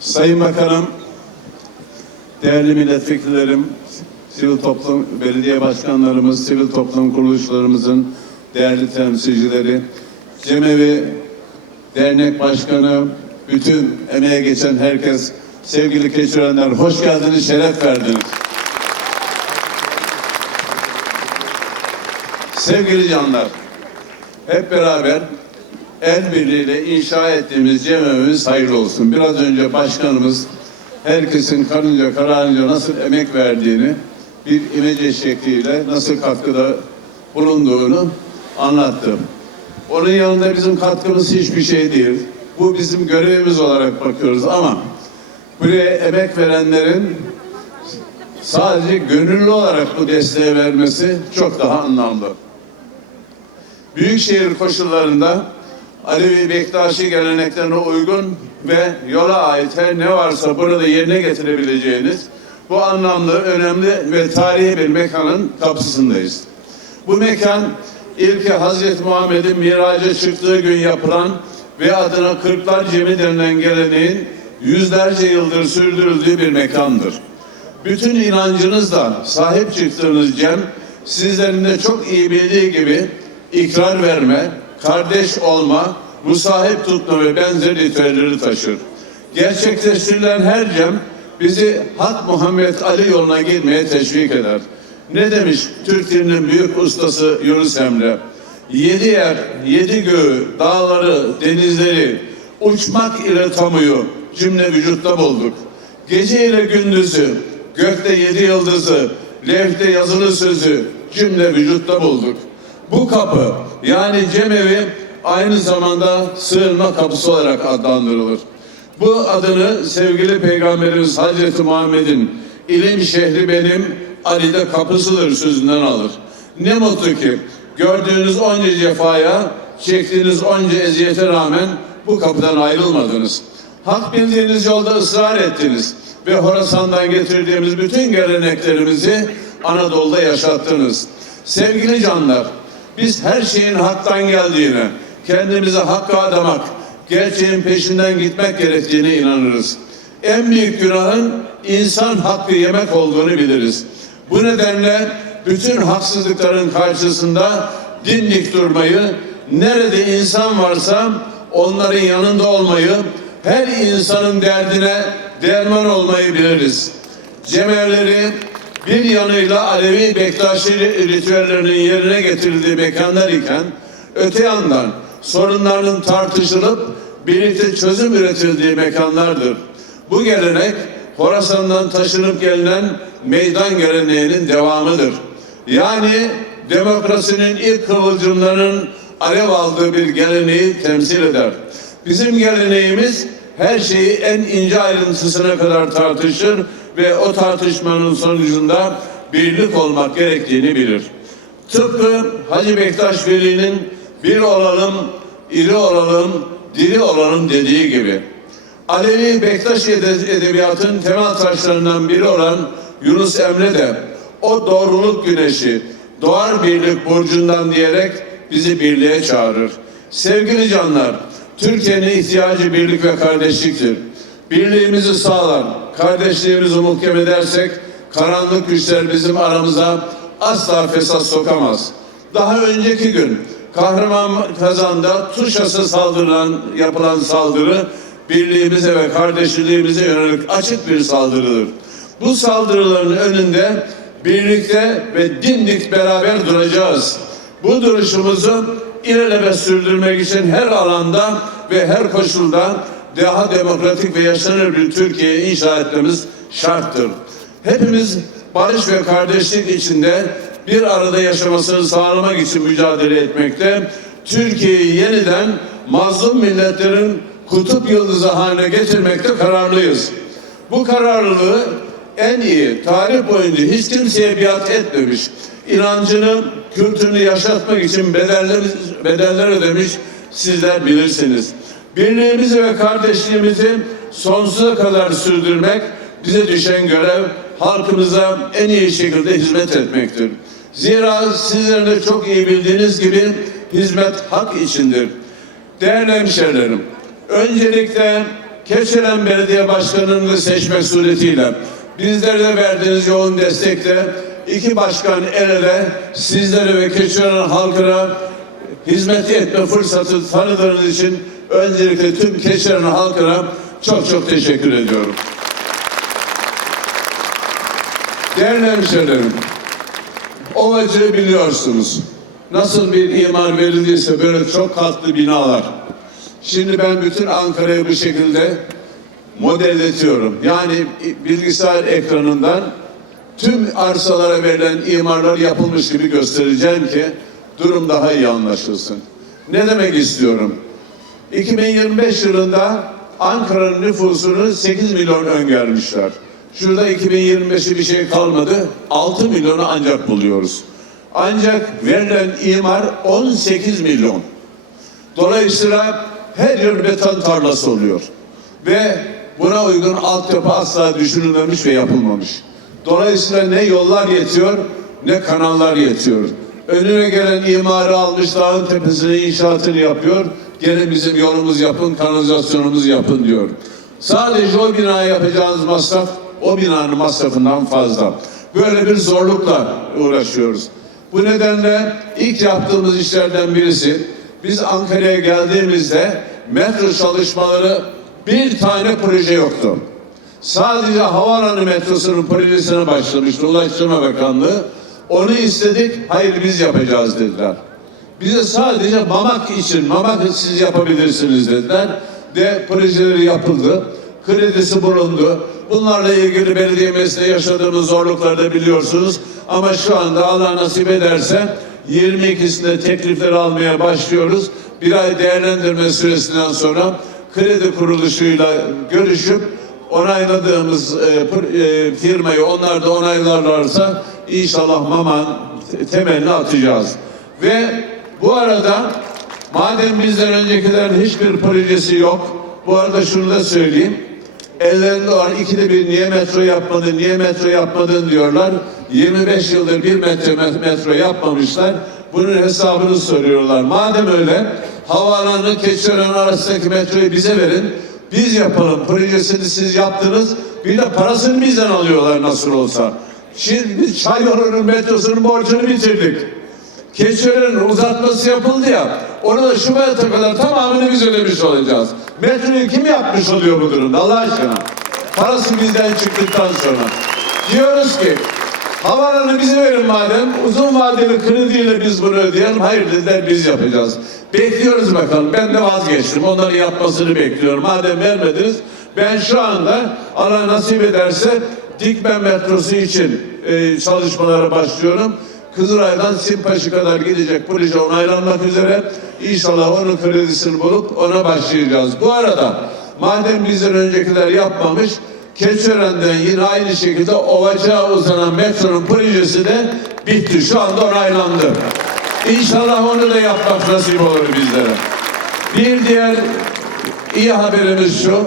Sayın Bakanım, değerli milletvekillerim, sivil toplum, belediye başkanlarımız, sivil toplum kuruluşlarımızın değerli temsilcileri, Cemevi Dernek Başkanı, bütün emeğe geçen herkes, sevgili keçirenler hoş geldiniz, şeref verdiniz. Sevgili canlar, hep beraber el birliğiyle inşa ettiğimiz cemevimiz hayırlı olsun. Biraz önce başkanımız herkesin karınca kararınca nasıl emek verdiğini bir imece şekliyle nasıl katkıda bulunduğunu anlattı. Onun yanında bizim katkımız hiçbir şey değil. Bu bizim görevimiz olarak bakıyoruz ama buraya emek verenlerin sadece gönüllü olarak bu desteği vermesi çok daha anlamlı. Büyükşehir koşullarında Alevi Bektaşi geleneklerine uygun ve yola ait her ne varsa burada yerine getirebileceğiniz bu anlamlı, önemli ve tarihi bir mekanın kapısındayız. Bu mekan ilki Hazreti Muhammed'in miraca çıktığı gün yapılan ve adına Kırklar Cemi denilen geleneğin yüzlerce yıldır sürdürüldüğü bir mekandır. Bütün inancınızla sahip çıktığınız cem sizlerin de çok iyi bildiği gibi ikrar verme, kardeş olma, musahip tutma ve benzeri ritüelleri taşır. Gerçekleştirilen her cem bizi Hak Muhammed Ali yoluna gitmeye teşvik eder. Ne demiş Türk dilinin büyük ustası Yunus Emre? Yedi yer, yedi göğü, dağları, denizleri, uçmak ile tamuyu cümle vücutta bulduk. Gece ile gündüzü, gökte yedi yıldızı, levhte yazılı sözü cümle vücutta bulduk. Bu kapı yani cemevi aynı zamanda sığınma kapısı olarak adlandırılır. Bu adını sevgili Peygamberimiz Hazreti Muhammed'in ilim şehri benim Ali'de kapısıdır sözünden alır. Ne mutlu ki gördüğünüz onca cefaya, çektiğiniz onca eziyete rağmen bu kapıdan ayrılmadınız. Hak bildiğiniz yolda ısrar ettiniz ve Horasan'dan getirdiğimiz bütün geleneklerimizi Anadolu'da yaşattınız. Sevgili canlar, biz her şeyin haktan geldiğine, kendimize hakka adamak, gerçeğin peşinden gitmek gerektiğine inanırız. En büyük günahın insan hakkı yemek olduğunu biliriz. Bu nedenle bütün haksızlıkların karşısında dimdik durmayı, nerede insan varsa onların yanında olmayı, her insanın derdine derman olmayı biliriz. Cemevleri bir yanıyla Alevi Bektaşi ritüellerinin yerine getirildiği mekanlar iken öte yandan sorunların tartışılıp birlikte çözüm üretildiği mekanlardır. Bu gelenek Horasan'dan taşınıp gelinen meydan geleneğinin devamıdır. Yani demokrasinin ilk kıvılcımlarının alev aldığı bir geleneği temsil eder. Bizim geleneğimiz her şeyi en ince ayrıntısına kadar tartışır ve o tartışmanın sonucunda birlik olmak gerektiğini bilir. Tıpkı Hacı Bektaş Veli'nin bir olalım, iri olalım, diri olalım dediği gibi. Alevi Bektaş edebiyatın temel taşlarından biri olan Yunus Emre de o doğruluk güneşi doğar birlik burcundan diyerek bizi birliğe çağırır. Sevgili canlar, Türkiye'nin ihtiyacı birlik ve kardeşliktir. Birliğimizi sağlar, kardeşliğimizi muhkem edersek karanlık güçler bizim aramıza asla fesat sokamaz. Daha önceki gün Kahraman Kazan'da Tuşas'a saldırılan, yapılan saldırı birliğimize ve kardeşliğimize yönelik açık bir saldırıdır. Bu saldırıların önünde birlikte ve dimdik beraber duracağız. Bu duruşumuzu ilerleme sürdürmek için her alanda ve her koşulda daha demokratik ve yaşanır bir Türkiye inşa etmemiz şarttır. Hepimiz barış ve kardeşlik içinde bir arada yaşamasını sağlamak için mücadele etmekte. Türkiye'yi yeniden mazlum milletlerin kutup yıldızı haline getirmekte kararlıyız. Bu kararlılığı en iyi tarih boyunca hiç kimseye biat etmemiş, inancını, kültürünü yaşatmak için bedeller, bedeller ödemiş sizler bilirsiniz. Birliğimizi ve kardeşliğimizi sonsuza kadar sürdürmek bize düşen görev halkımıza en iyi şekilde hizmet etmektir. Zira sizlerin de çok iyi bildiğiniz gibi hizmet hak içindir. Değerli hemşehrilerim, öncelikle Keçiören Belediye Başkanı'nı seçmek suretiyle bizlere de verdiğiniz yoğun destekle iki başkan el ele sizlere ve Keçiören halkına hizmet etme fırsatı tanıdığınız için öncelikle tüm Keçiören halkına çok çok teşekkür ediyorum. Değerli hemşehrilerim, Ovacığı biliyorsunuz. Nasıl bir imar verildiyse böyle çok katlı binalar. Şimdi ben bütün Ankara'yı bu şekilde modelletiyorum. Yani bilgisayar ekranından tüm arsalara verilen imarlar yapılmış gibi göstereceğim ki durum daha iyi anlaşılsın. Ne demek istiyorum? 2025 yılında Ankara'nın nüfusunu 8 milyon öngörmüşler. Şurada 2025'i bir şey kalmadı. 6 milyonu ancak buluyoruz. Ancak verilen imar 18 milyon. Dolayısıyla her yer beton tarlası oluyor. Ve buna uygun altyapı asla düşünülmemiş ve yapılmamış. Dolayısıyla ne yollar yetiyor ne kanallar yetiyor. Önüne gelen imarı almış dağın tepesine inşaatını yapıyor. Gene bizim yolumuz yapın, kanalizasyonumuz yapın diyor. Sadece o bina yapacağınız masraf o binanın masrafından fazla. Böyle bir zorlukla uğraşıyoruz. Bu nedenle ilk yaptığımız işlerden birisi biz Ankara'ya geldiğimizde metro çalışmaları bir tane proje yoktu. Sadece havaalanı metrosunun projesine başlamıştı Ulaştırma Bakanlığı. Onu istedik, hayır biz yapacağız dediler. Bize sadece Mamak için, Mamak siz yapabilirsiniz dediler. De projeleri yapıldı, kredisi bulundu. Bunlarla ilgili belediye mesleği yaşadığımız zorlukları da biliyorsunuz. Ama şu anda Allah nasip ederse 22'sinde teklifleri almaya başlıyoruz. Bir ay değerlendirme süresinden sonra kredi kuruluşuyla görüşüp onayladığımız e, e, firmayı onlar da onaylarlarsa inşallah Maman temelini atacağız. Ve bu arada madem bizden öncekilerin hiçbir projesi yok, bu arada şunu da söyleyeyim. Ellerinde var ikide bir niye metro yapmadın, niye metro yapmadın diyorlar. 25 yıldır bir metro, metro yapmamışlar. Bunun hesabını soruyorlar. Madem öyle havaalanı Keçiören arasındaki metroyu bize verin. Biz yapalım. Projesini siz yaptınız. Bir de parasını bizden alıyorlar nasıl olsa. Şimdi biz Çayyolu'nun metrosunun borcunu bitirdik. Keçiören'in uzatması yapıldı ya. Onu da Şubat'a kadar tamamını biz ödemiş olacağız. Metroyu kim yapmış oluyor bu durumda Allah aşkına? Parası bizden çıktıktan sonra. Diyoruz ki havaalanı bize verin madem uzun vadeli krediyle biz bunu ödeyelim. Hayır dediler biz yapacağız. Bekliyoruz bakalım. Ben de vazgeçtim. Onların yapmasını bekliyorum. Madem vermediniz ben şu anda Allah nasip ederse Dikmen metrosu için e, çalışmalara başlıyorum. Kızılay'dan Simpaş'a kadar gidecek proje onaylanmak üzere. İnşallah onun kredisini bulup ona başlayacağız. Bu arada madem bizden öncekiler yapmamış, Keçören'den yine aynı şekilde Ovacığa uzanan metronun projesi de bitti. Şu anda onaylandı. İnşallah onu da yapmak nasip olur bizlere. Bir diğer iyi haberimiz şu.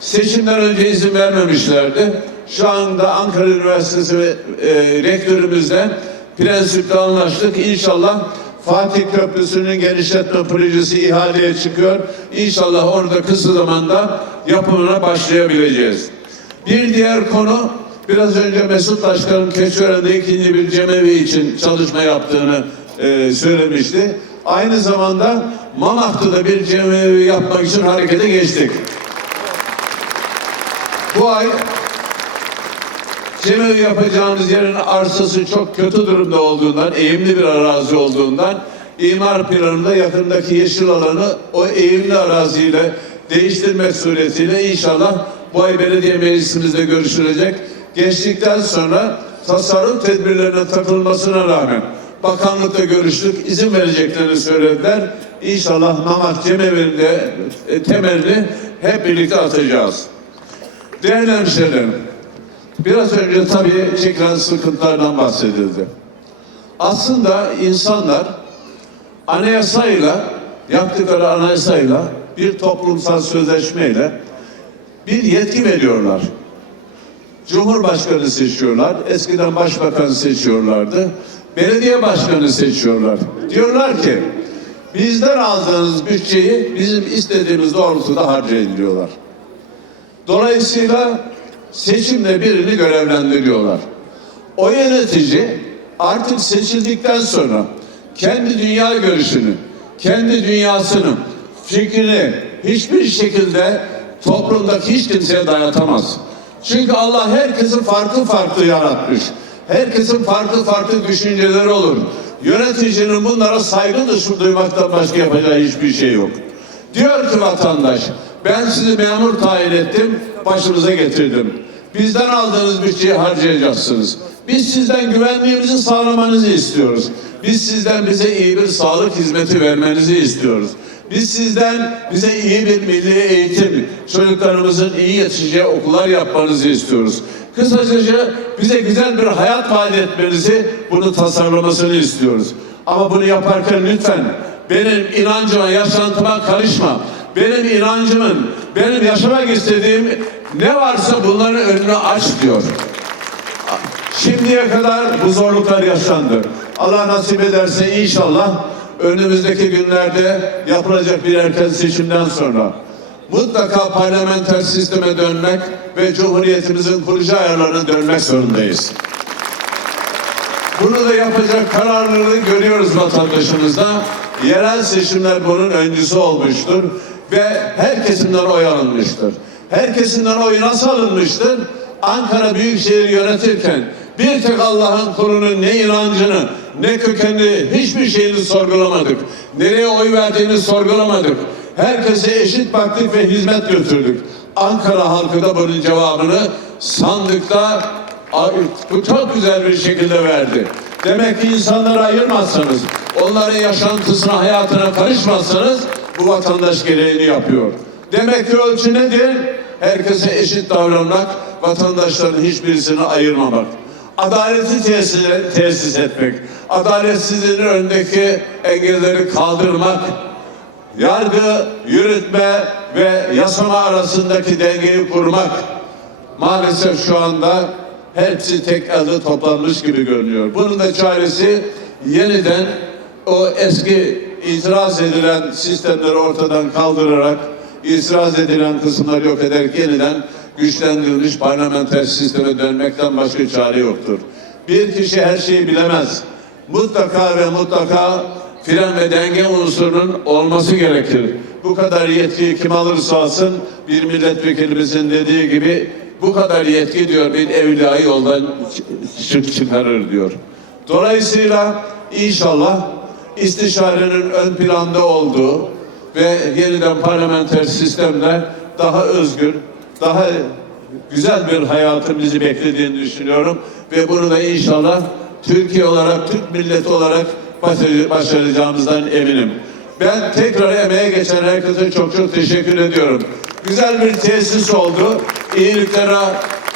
Seçimden önce izin vermemişlerdi. Şu anda Ankara Üniversitesi ve e, rektörümüzle prensipte anlaştık. İnşallah Fatih Köprüsü'nün genişletme projesi ihaleye çıkıyor. İnşallah orada kısa zamanda yapımına başlayabileceğiz. Bir diğer konu biraz önce Mesut Başkan'ın Keçiören'de ikinci bir cemevi için çalışma yaptığını e, söylemişti. Aynı zamanda Mamak'ta da bir cemevi yapmak için harekete geçtik. Bu ay cemevi yapacağımız yerin arsası çok kötü durumda olduğundan, eğimli bir arazi olduğundan imar planında yakındaki yeşil alanı o eğimli araziyle değiştirmek suretiyle inşallah bu ay belediye meclisimizde görüşülecek. Geçtikten sonra tasarruf tedbirlerine takılmasına rağmen bakanlıkla görüştük, izin vereceklerini söylediler. İnşallah Mamak Cemevi'nde e, temelini hep birlikte atacağız. Değerli hemşehrilerim, biraz önce tabii çekilen sıkıntılardan bahsedildi. Aslında insanlar anayasayla, yaptıkları anayasayla bir toplumsal sözleşmeyle bir yetki veriyorlar. Cumhurbaşkanı seçiyorlar. Eskiden başbakan seçiyorlardı. Belediye başkanı seçiyorlar. Diyorlar ki bizden aldığınız bütçeyi bizim istediğimiz doğrultuda harcayın diyorlar. Dolayısıyla seçimle birini görevlendiriyorlar. O yönetici artık seçildikten sonra kendi dünya görüşünü, kendi dünyasını, fikrini hiçbir şekilde toplumdaki hiç kimseye dayatamaz. Çünkü Allah herkesi farklı farklı yaratmış. Herkesin farklı farklı düşünceleri olur. Yöneticinin bunlara saygı dışı duymaktan başka yapacağı hiçbir şey yok. Diyor ki vatandaş, ben sizi memur tayin ettim, başımıza getirdim. Bizden aldığınız bütçeyi harcayacaksınız. Biz sizden güvenliğimizi sağlamanızı istiyoruz. Biz sizden bize iyi bir sağlık hizmeti vermenizi istiyoruz. Biz sizden bize iyi bir milli eğitim, çocuklarımızın iyi yetişeceği okullar yapmanızı istiyoruz. Kısacası bize güzel bir hayat vaat etmenizi, bunu tasarlamasını istiyoruz. Ama bunu yaparken lütfen benim inancıma, yaşantıma karışma. Benim inancımın, benim yaşamak istediğim ne varsa bunların önünü aç diyor. Şimdiye kadar bu zorluklar yaşandı. Allah nasip ederse inşallah önümüzdeki günlerde yapılacak bir erken seçimden sonra mutlaka parlamenter sisteme dönmek ve Cumhuriyetimizin kurucu ayarlarına dönmek zorundayız. Bunu da yapacak kararlılığı görüyoruz vatandaşımızda. Yerel seçimler bunun öncüsü olmuştur ve her kesimden oy alınmıştır. Her kesimden oy nasıl alınmıştır? Ankara Büyükşehir yönetirken bir tek Allah'ın kulunun ne inancını ne kökenini hiçbir şeyini sorgulamadık. Nereye oy verdiğini sorgulamadık. Herkese eşit baktık ve hizmet götürdük. Ankara halkı da bunun cevabını sandıkta bu çok güzel bir şekilde verdi. Demek ki insanları ayırmazsanız, onların yaşantısına, hayatına karışmazsanız bu vatandaş gereğini yapıyor. Demek ki ölçü nedir? Herkese eşit davranmak, vatandaşların hiçbirisini ayırmamak. Adaleti tesis, tesis etmek, adaletsizliğin önündeki engelleri kaldırmak, yargı, yürütme ve yasama arasındaki dengeyi kurmak maalesef şu anda hepsi tek elde toplanmış gibi görünüyor. Bunun da çaresi yeniden o eski itiraz edilen sistemleri ortadan kaldırarak itiraz edilen kısımları yok ederek yeniden güçlendirilmiş parlamenter sisteme dönmekten başka çare yoktur. Bir kişi her şeyi bilemez. Mutlaka ve mutlaka fren ve denge unsurunun olması gerekir. Bu kadar yetkiyi kim alırsa alsın bir milletvekilimizin dediği gibi bu kadar yetki diyor bir evliyayı yoldan çık çıkarır diyor. Dolayısıyla inşallah istişarenin ön planda olduğu ve yeniden parlamenter sistemle daha özgür, daha güzel bir hayatın bizi beklediğini düşünüyorum. Ve bunu da inşallah Türkiye olarak, Türk milleti olarak başaracağımızdan eminim. Ben tekrar emeğe geçen herkese çok çok teşekkür ediyorum. Güzel bir tesis oldu. İyiliklere,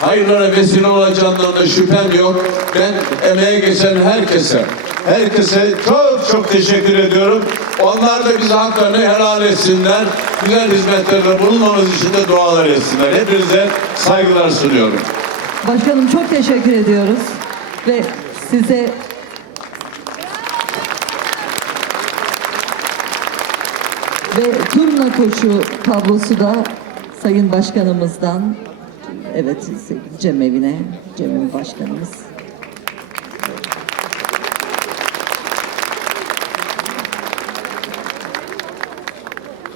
hayırlara vesile olacağından da şüphem yok. Ben emeğe geçen herkese, herkese çok çok teşekkür ediyorum. Onlar da bize haklarını helal etsinler. Güzel hizmetlerde bulunmamız için de dualar etsinler. Hepinize saygılar sunuyorum. Başkanım çok teşekkür ediyoruz ve size ve turna koşu tablosu da Sayın Başkanımızdan evet Cem evine Cem Evi Başkanımız